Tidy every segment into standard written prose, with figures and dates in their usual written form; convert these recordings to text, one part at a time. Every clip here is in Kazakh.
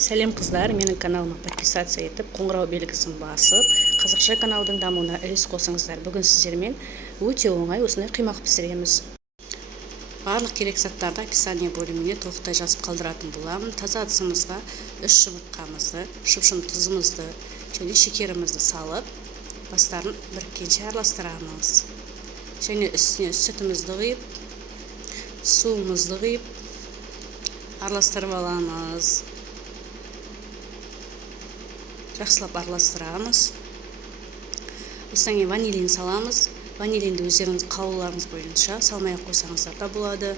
Сәлем қыздар, менің каналыма подписация етіп, қоңырау белгісін басып, қазақша каналдың дамуына үлес қосыңыздар. Бүгін сіздермен өте оңай осындай қимақ пісіреміз. Барлық керек заттарды описание бөліміне толықтай жазып қалдыратын боламын. Таза ыдысымызға 3 жұмыртқамызды, шып-шым тұзымызды және шекерімізді салып, бастарын біріккенше араластырамыз. Және үстіне сүтімізді құйып, суымызды құйып, араластырып аламыз. Жақсылап араластырамыз. Осыдан кейін ванилин саламыз. Ванилинді өздеріңіз қалауларыңыз бойынша салмай-ақ қойсаңыздар да болады.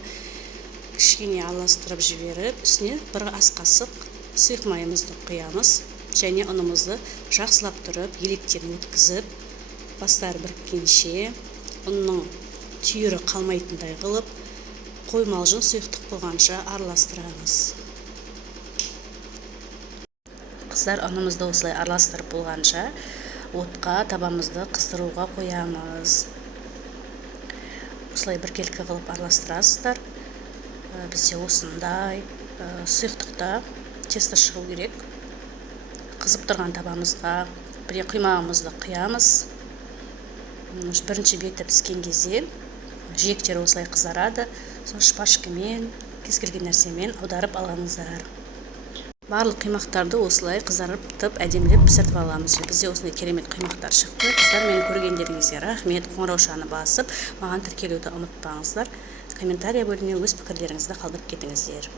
Кішкене араластырып жіберіп, үстіне бір ас қасық сұйық майымызды құямыз. Және ұнымызды жақсылап тұрып, електен өткізіп, бастары біріккенше, ұнның түйірі қалмайтындай қылып, қоймалжың сұйықтық болғанша араластырамыз. Қыздар, ұнымызды осылай араластырып болғанша отқа табамызды қыздыруға қоямыз. Осылай біркелкі қылып араластырасыздар. Бізде осындай сұйықтықта тесто шығу керек. Қызып тұрған табамызға бірге құймағымызды құямыз. Бірінші беті піскен кезде жиектері осылай қызарады. Соны шпажкамен, кез келген нәрсемен аударып аламыздар. Барлық қимақтарды осылай қызарып әдемілеп пісіртіп аламыз. Бізде осындай керемет қимақтар шықты. Қыздар, мені көргендеріңізге рахмет. Қоңыраушаны басып, маған тіркелуді ұмытпаңыздар. Комментария бөліміне өз пікірлеріңізді қалдырып кетіңіздер.